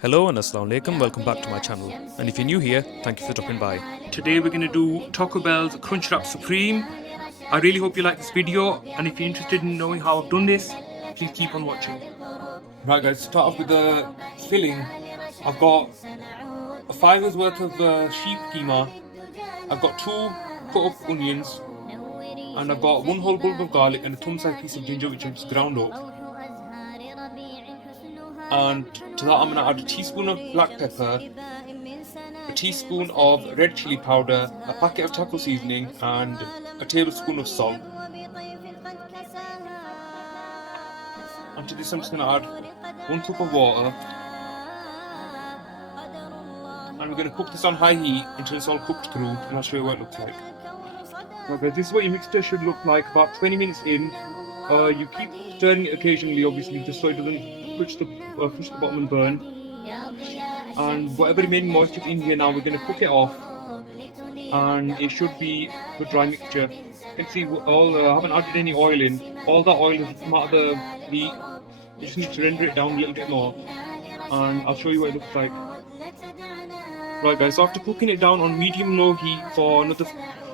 Hello and Assalamu alaikum, welcome back to my channel. And if you're new here, thank you for dropping by. Today we're going to do Taco Bell's Crunchwrap Supreme. I really hope you like this video, and if you're interested in knowing how I've done this, please keep on watching. Right guys, start off with the filling. I've got a fiver's worth of sheep keema. I've got 2 cut up onions, and I've got 1 whole bulb of garlic and a thumb-sized piece of ginger which I've just ground up. And to that I'm going to add a teaspoon of black pepper, a teaspoon of red chili powder, a packet of taco seasoning, and a tablespoon of salt. And to this I'm just going to add 1 cup of water. And we're going to cook this on high heat until it's all cooked through, and I'll show you what it looks like. Okay, this is what your mixture should look like about 20 minutes in. You keep stirring it occasionally, obviously, just so it doesn't push the bottom and burn. And whatever remaining moisture is in here now, we're going to cook it off, and it should be a dry mixture. You can see I haven't added any oil in. All the oil has come out of the meat. You just need to render it down a little bit more, and I'll show you what it looks like. Right guys, so after cooking it down on medium-low heat for another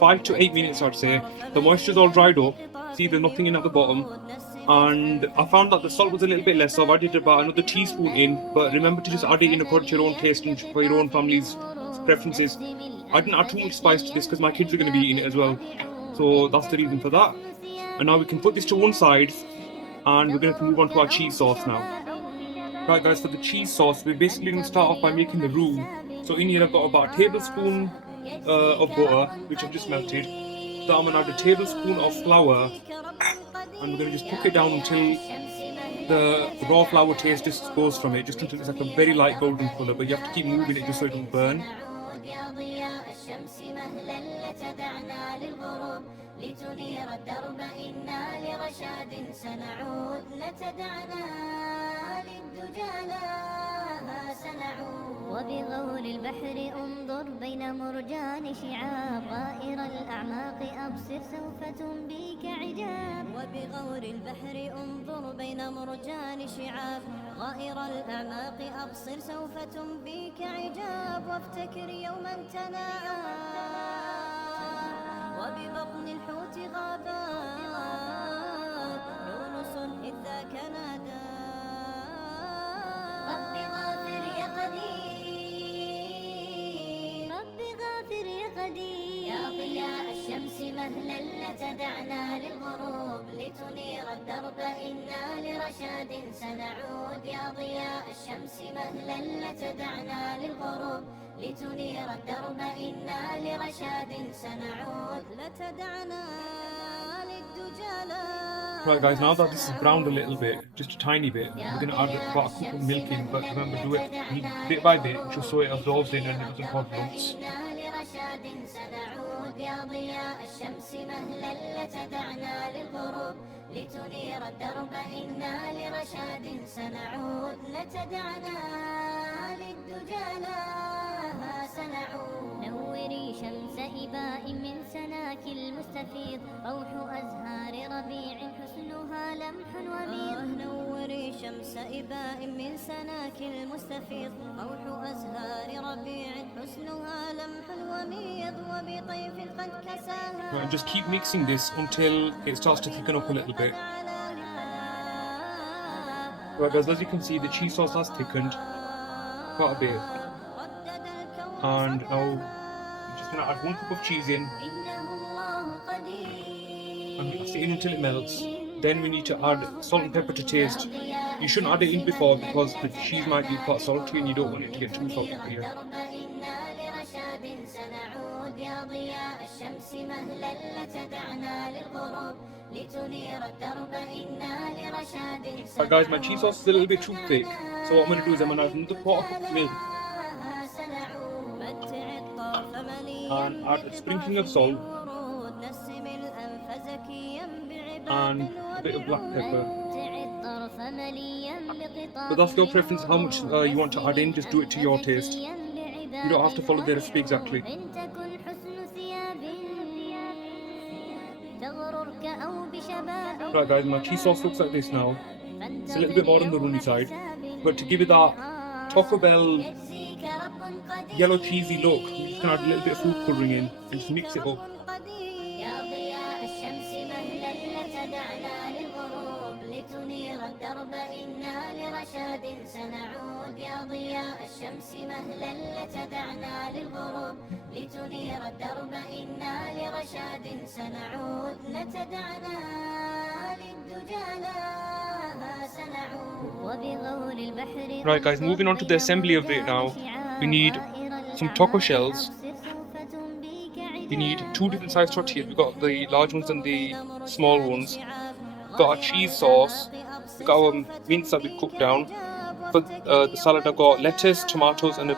5 to 8 minutes, I'd say, the moisture's all dried up. See, there's nothing in at the bottom. And I found that the salt was a little bit less, so I've added about another teaspoon in. But remember to just add it in according to your own taste and for your own family's preferences. I didn't add too much spice to this because my kids are going to be eating it as well. So that's the reason for that. And now we can put this to one side, and we're going to move on to our cheese sauce now. Right guys, for the cheese sauce, we're basically going to start off by making the roux. So in here I've got about a tablespoon of butter, which I've just melted. So I'm going to add a tablespoon of flour, and we're going to just cook it down until the raw flour taste just goes from it, just until it's like a very light golden colour, but you have to keep moving it just so it doesn't burn. وبغور البحر انظر بين مرجان شعاب غائر الأعماق أبصر سوف تنبيك عجاب وبغور البحر انظر بين مرجان شعاب غائر الأعماق أبصر سوف تنبيك عجاب وافتكر يوما تناءى وببطن الحوت غابا يونس إذ ذاك نادى رب غافر يا قدير رب غافر يا قدير يا ضياء الشمس مهلا لا تدعنا للغروب لتنير الدرب إنا لرشاد سنعود يا ضياء الشمس مهلا لا تدعنا للغروب لتنير الدرب إنا لرشاد سنعود لا تدعنا للدجى. Right guys, now that this is browned a little bit, just a tiny bit, we're going to add about a cup of milk in, but remember, do it bit by bit, just so it absorbs in and it doesn't cause lumps. نوري شمس إباء من سناك المستفيض روح أزهار ربيع حسنها لمح وبيض نوري شمس إباء من سناك المستفيض روح أزهار ربيع حسنها لمح وبيض وبطيف قد كساها. Right, and just keep mixing this until it starts to thicken up a little bit. Right guys, as you can see, the cheese sauce has thickened quite a bit. And now I'm just going to add 1 cup of cheese in, and mix it in until it melts. Then we need to add salt and pepper to taste. You shouldn't add it in before because the cheese might be quite salty and you don't want it to get too salty for you. Alright guys, my cheese sauce is a little bit too thick, so what I'm going to do is I'm going to add another quarter cup of milk and add a sprinkling of salt and a bit of black pepper. But that's your preference, how much you want to add in, just do it to your taste. You don't have to follow the recipe exactly. Right guys, my cheese sauce looks like this now. It's a little bit more on the runny side, but to give it that Taco Bell yellow cheesy look. You just can add a little bit of food colouring in and just mix it up. يا ضياء الشمس مهلا لتدعنا للغروب لتنير الدرب إنا لرشاد سنعود يا ضياء الشمس مهلا لتدعنا للغروب لتنير الدرب إنا لرشاد سنعود لتدعنا للدجى لها سنعود وبغور البحر. Right guys, moving on to the assembly of it now. We need some taco shells. We need 2 different size tortillas. We've got the large ones and the small ones. We've got our cheese sauce. We've got our mince that we cooked down. For the salad, I've got lettuce, tomatoes, and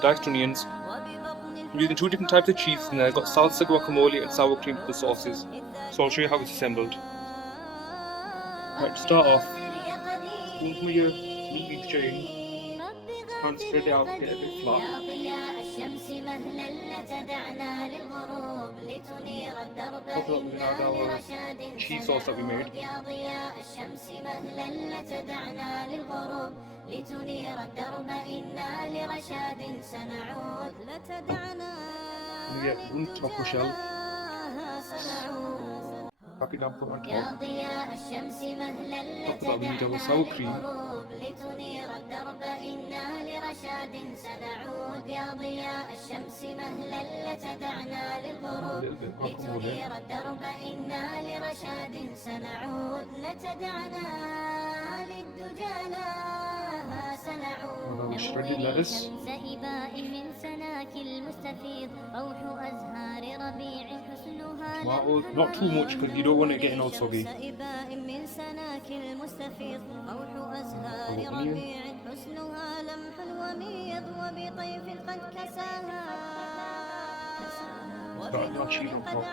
diced onions. I'm using 2 different types of cheese in there. I've got salsa, guacamole, and sour cream for the sauces. So I'll show you how it's assembled. Right, to start off, spoon for your meat mixture in. Try and spread it out, get it a bit flat. Couple up, we're gonna add our cheese sauce that we made. And we get 1 taco shell. Pack it down, put on top. Top of that we need our sour cream. A little bit of guacamole. And our shredded lettuce. Tomatoes, not too much because you don't want it getting all soggy. Onion. Got our cheese on top.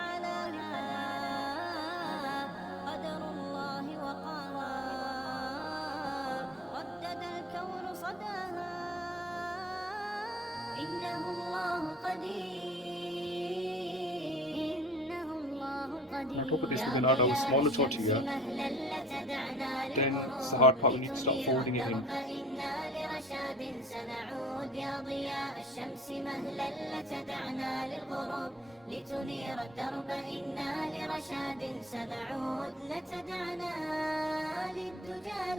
On top of this, we're going to add our smaller tortilla. Then it's the hard part, we need to start folding it in.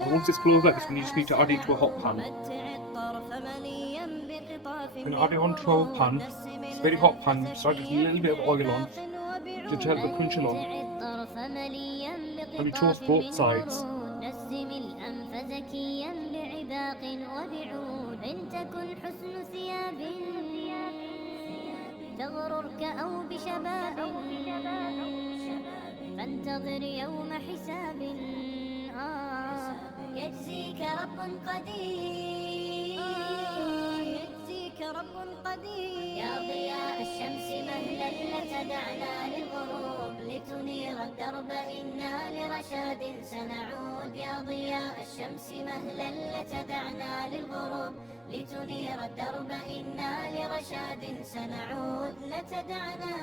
And once it's closed like this, we just need to add it to a hot pan. We're going to add it onto our pan. It's a very hot pan, so I just a little bit of oil on to help the crunch along. And we toast both sides. تغررك أو بشباب فانتظر يوم حساب يجزيك رب قدير يجزيك رب قدير يا ضياء الشمس مهلا لتدعنا للغروب لتنير الدرب إنا لرشاد سنعود يا ضياء الشمس مهلا لتدعنا للغروب لتنير الدرب إنا لرشاد سنعود لتدعنا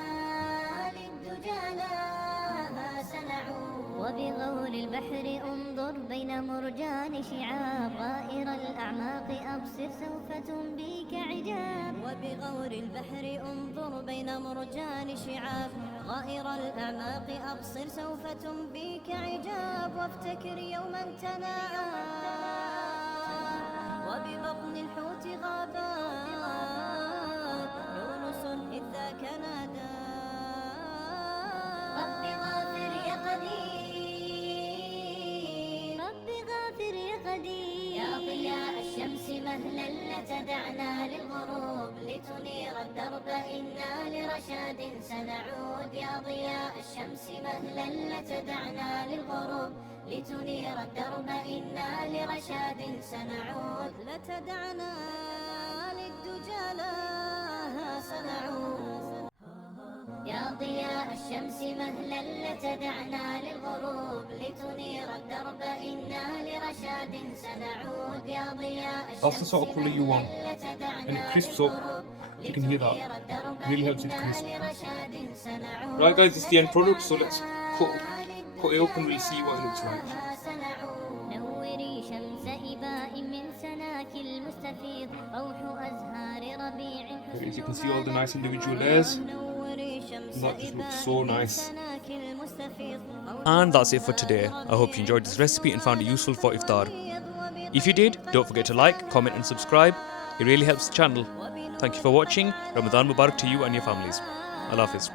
للدجى لها سنعود وبغور البحر انظر بين مرجان شعاب غائر الأعماق أبصر سوف تنبيك عجاب وبغور البحر انظر بين مرجان شعاب غائر الأعماق أبصر سوف تنبيك عجاب وافتكر يوما تناءى وببطن الحوت غابا يونس إذ ذاك نادى رب غافر يا قدير رب غافر يا قدير يا ضياء الشمس مهلا لتدعنا للغروب لتنير الدرب إنا لرشاد سنعود يا ضياء الشمس مهلا لتدعنا للغروب لتنير الدرب إنا لرشاد سنعود لتدعنا للدجى لها سنعود يا ضياء الشمس مهلا لتدعنا للغروب لتنير الدرب إنا لرشاد سنعود يا ضياء That's the sort of colour you want. And it crisps up. You can hear that. It really helps it crisp. Right guys, this is the end product, so let's cut it up and we'll see what it looks like. نوري شمس إباء من سناك المستفيد As you can see all the nice individual layers. That just looks so nice. And that's it for today. I hope you enjoyed this recipe and found it useful for iftar. If you did, don't forget to like, comment and subscribe. It really helps the channel. Thank you for watching. Ramadan Mubarak to you and your families. Allah Hafiz.